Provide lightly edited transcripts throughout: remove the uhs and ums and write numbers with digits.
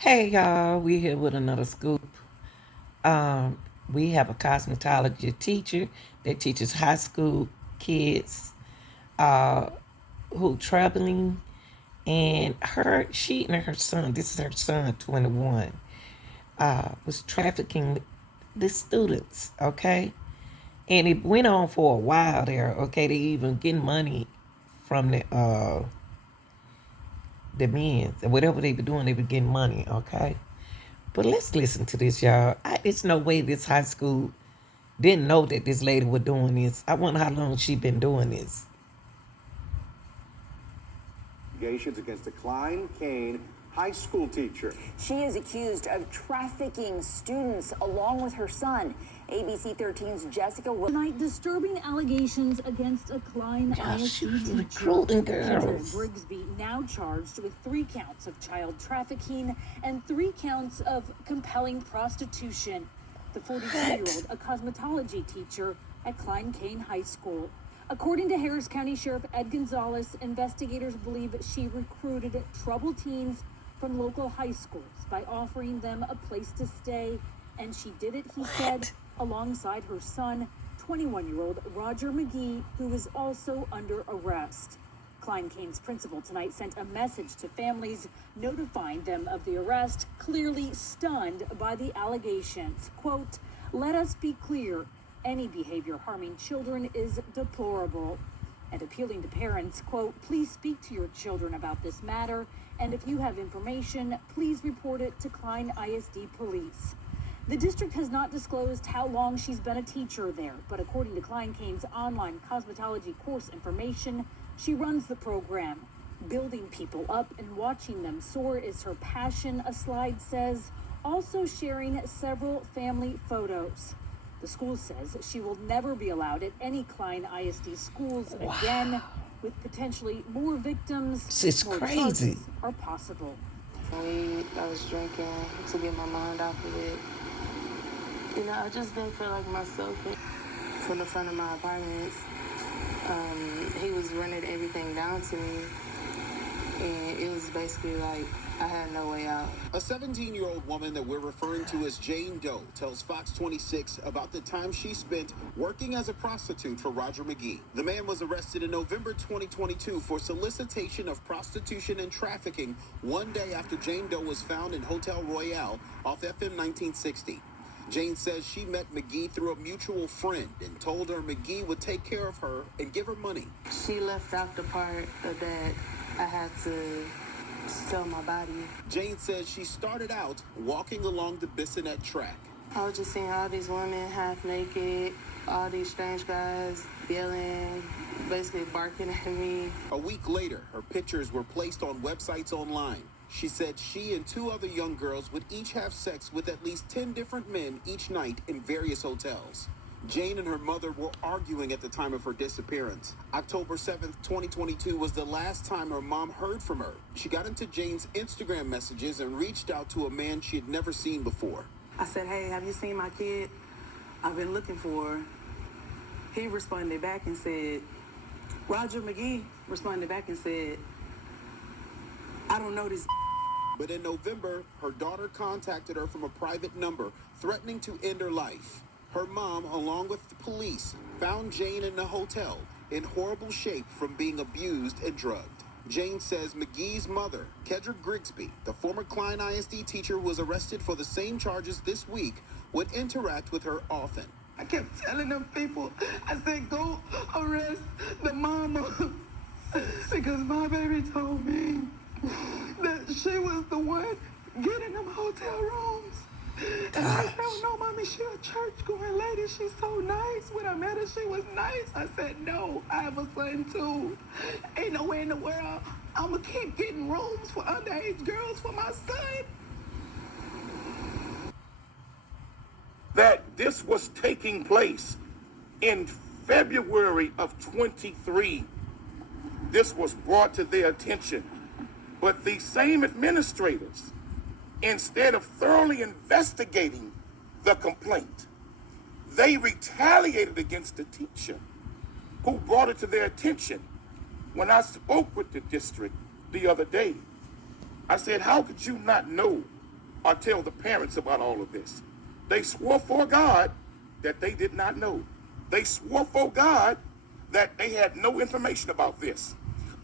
Hey y'all, we here with another scoop. Um, we have a cosmetology teacher that teaches high school kids uh, who traveling, and she and her son, this is her son, 21, was trafficking the students. Okay, and it went on for a while there. Okay, they even getting money from the men, whatever they were doing, they were getting money. Okay. But let's listen to this, y'all. It's no way this high school didn't know that this lady was doing this. I wonder how long she been doing this. Allegations against a Klein Kane high school teacher. She is accused of trafficking students along with her son. ABC 13's Jessica Will. Tonight, disturbing allegations against a Klein She ISD was teacher. recruiting Teacher girls. Grigsby now charged with 3 counts of child trafficking and 3 counts of compelling prostitution. The 42-year-old, a cosmetology teacher at Klein Kane High School. According to Harris County Sheriff Ed Gonzalez, investigators believe she recruited troubled teens from local high schools by offering them a place to stay, and she did it, he said, alongside her son, 21-year-old Roger McGee, who is also under arrest. Klein Kane's principal tonight sent a message to families notifying them of the arrest, clearly stunned by the allegations. Quote, "Let us be clear, any behavior harming children is deplorable," and appealing to parents, quote, "Please speak to your children about this matter, and if you have information, please report it to Klein ISD Police." The district has not disclosed how long she's been a teacher there, but according to Klein Kane's online cosmetology course information, she runs the program. Building people up and watching them soar is her passion, a slide says, also sharing several family photos. The school says she will never be allowed at any Klein ISD schools again, with potentially more victims. It's more crazy. charges are possible. I was drinking to get my mind off of it. You know, I just didn't feel like myself from the front of my apartments. He was running everything down to me, and it was basically like I had no way out. A 17-year-old woman that we're referring to as Jane Doe tells Fox 26 about the time she spent working as a prostitute for Roger McGee. The man was arrested in November 2022 for solicitation of prostitution and trafficking one day after Jane Doe was found in Hotel Royale off FM 1960. Jane says she met McGee through a mutual friend and told her McGee would take care of her and give her money. She left out the part of that I had to sell my body. Jane says she started out walking along the Bissonnette track. I was just seeing all these women half naked, all these strange guys yelling, basically barking at me. A week later, her pictures were placed on websites online. She said she and 2 other young girls would each have sex with at least 10 different men each night in various hotels. Jane and her mother were arguing at the time of her disappearance. October 7th, 2022 was the last time her mom heard from her. She got into Jane's Instagram messages and reached out to a man she had never seen before. I said, "Hey, have you seen my kid? I've been looking for her." He responded back and said, Roger McGee responded back and said, "I don't know this." But in November, her daughter contacted her from a private number, threatening to end her life. Her mom, along with the police, found Jane in the hotel in horrible shape from being abused and drugged. Jane says McGee's mother, Kedria Grigsby, the former Klein ISD teacher who was arrested for the same charges this week, would interact with her often. I kept telling them people, I said, go arrest the mama. Because my baby told me that she was the one getting them hotel rooms. And I said, "Oh, no, mommy, she a church-going lady. She's so nice. When I met her, she was nice." I said, "No, I have a son, too. Ain't no way in the world I'm going to keep getting rooms for underage girls for my son." That this was taking place in February of 23. This was brought to their attention. But these same administrators, instead of thoroughly investigating the complaint, they retaliated against the teacher who brought it to their attention. When I spoke with the district the other day, I said, "How could you not know or tell the parents about all of this. They swore for God that they did not know. They swore for God that they had no information about this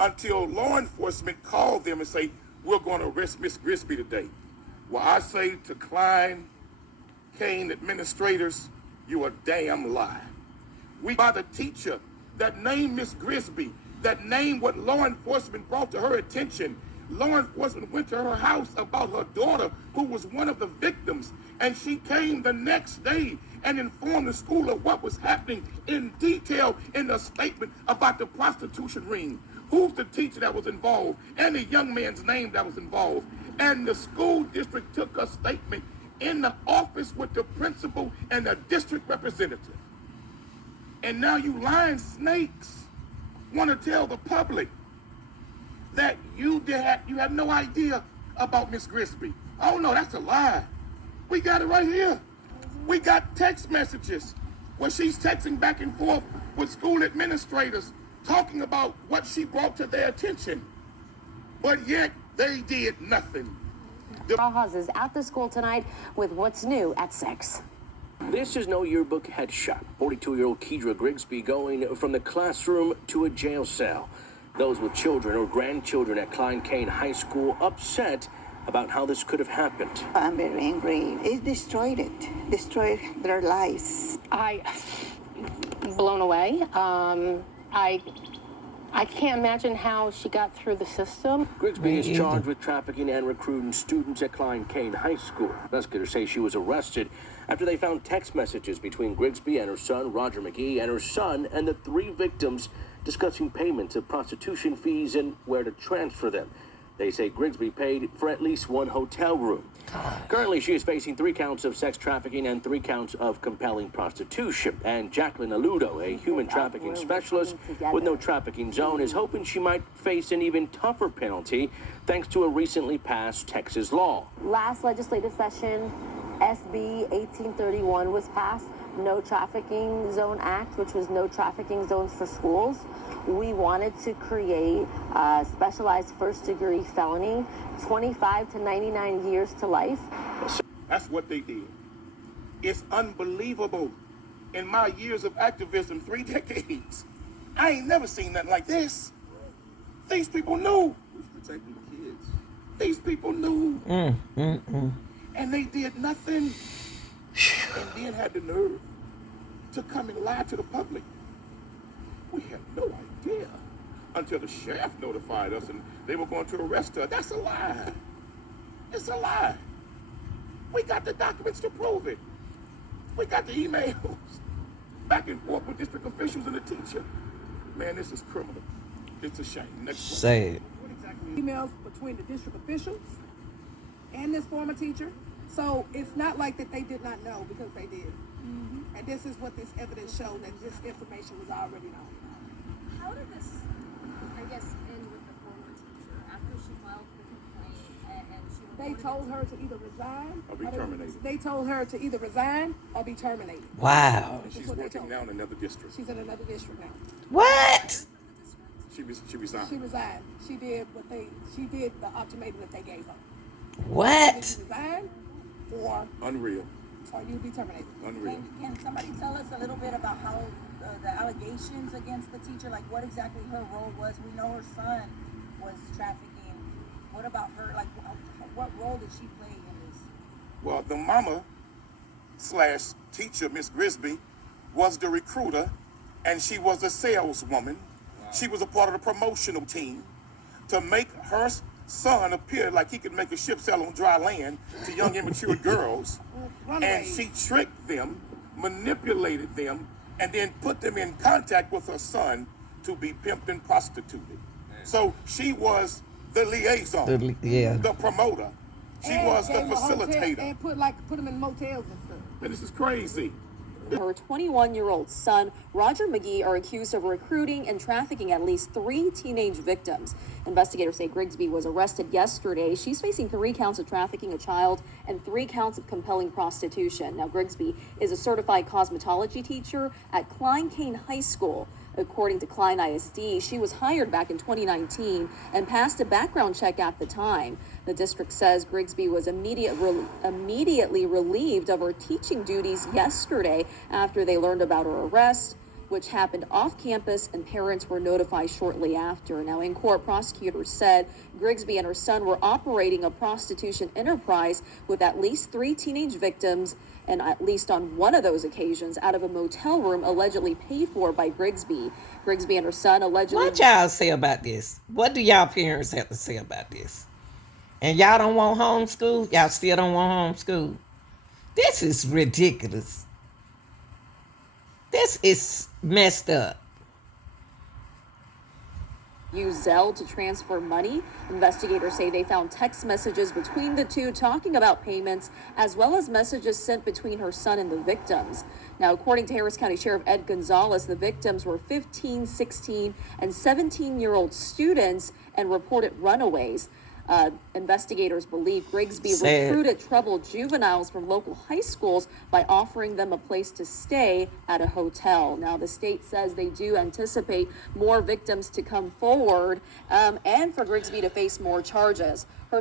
until law enforcement called them and say, we're going to arrest Miss Grigsby today. Well, I say to Klein Kane administrators, you a damn lie. We by the teacher that named Miss Grigsby, that named what law enforcement brought to her attention. Law enforcement went to her house about her daughter, who was one of the victims, and she came the next day and informed the school of what was happening in detail in the statement about the prostitution ring. Who's the teacher that was involved, and the young man's name that was involved. And the school district took a statement in the office with the principal and the district representative. And now you lying snakes want to tell the public that you have no idea about Miss Grigsby. Oh no, that's a lie. We got it right here. We got text messages where she's texting back and forth with school administrators talking about what she brought to their attention. But yet they did nothing. Barajas is at the school tonight with what's new at 6. This is no yearbook headshot. 42-year-old Kedria Grigsby going from the classroom to a jail cell. Those with children or grandchildren at Klein Kane High School upset about how this could have happened. I'm very angry. It destroyed their lives. Blown away. I can't imagine how she got through the system. Grigsby is charged with trafficking and recruiting students at Klein Kane High School. Investigators say she was arrested after they found text messages between Grigsby and her son, Roger McGee, and her son and the 3 victims discussing payments of prostitution fees and where to transfer them. They say Grigsby paid for at least 1 hotel room. Currently, she is facing 3 counts of sex trafficking and 3 counts of compelling prostitution. And Jacqueline Aludo, a human trafficking specialist with no trafficking zone, is hoping she might face an even tougher penalty thanks to a recently passed Texas law. Last legislative session, SB 1831 was passed, No Trafficking Zone Act, which was no trafficking zones for schools. We wanted to create a specialized first-degree felony, 25 to 99 years to life. That's what they did. It's unbelievable. In my years of activism, 3 decades, I ain't never seen nothing like this. These people knew. Who's protecting the kids? These people knew. And they did nothing. And then had the nerve to come and lie to the public. We had no idea until the sheriff notified us and they were going to arrest her. That's a lie. It's a lie. We got the documents to prove it. We got the emails back and forth with district officials and the teacher. Man, this is criminal. It's a shame. Next one. Say it. Emails between the district officials and this former teacher. So it's not like that they did not know, because they did. And this is what this evidence showed, that this information was already known. How did this, I guess, end with the former teacher after she filed the complaint and she They told her to either resign Or be terminated. They told her to either resign or be terminated. Wow. She's working now in another district. She's in another district now. What? She resigned. She resigned. She did the ultimatum that they gave her. What? You resign or Unreal. you be terminated. Unreal. Can somebody tell us a little bit about how the allegations against the teacher, like what exactly her role was? We know her son was trafficking. What about her? Like, what role did she play in this? Well, the mama / teacher, Miss Grigsby, was the recruiter, and she was a saleswoman. Wow. She was a part of the promotional team to make her son appear like he could make a ship sail on dry land to young immature girls. And she tricked them, manipulated them, and then put them in contact with her son to be pimped and prostituted. So she was the liaison, the promoter. She was the facilitator. And put them in motels and stuff. And this is crazy. Her 21-year-old son, Roger McGee, are accused of recruiting and trafficking at least 3 teenage victims. Investigators say Grigsby was arrested yesterday. She's facing 3 counts of trafficking a child and 3 counts of compelling prostitution. Now, Grigsby is a certified cosmetology teacher at Klein Kane High School. According to Klein ISD, she was hired back in 2019 and passed a background check at the time. The district says Grigsby was immediately relieved of her teaching duties yesterday after they learned about her arrest, which happened off campus, and parents were notified shortly after. Now, in court, prosecutors said Grigsby and her son were operating a prostitution enterprise with at least 3 teenage victims, and at least on one of those occasions out of a motel room allegedly paid for by Grigsby. Grigsby and her son allegedly... What y'all say about this? What do y'all parents have to say about this? And y'all don't want homeschool? Y'all still don't want homeschool? This is ridiculous. This is messed up. Use Zelle to transfer money. Investigators say they found text messages between the two talking about payments, as well as messages sent between her son and the victims. Now, according to Harris County Sheriff Ed Gonzalez, the victims were 15, 16, and 17-year-old students and reported runaways. Investigators believe Grigsby recruited troubled juveniles from local high schools by offering them a place to stay at a hotel. Now, the state says they do anticipate more victims to come forward and for Grigsby to face more charges. Her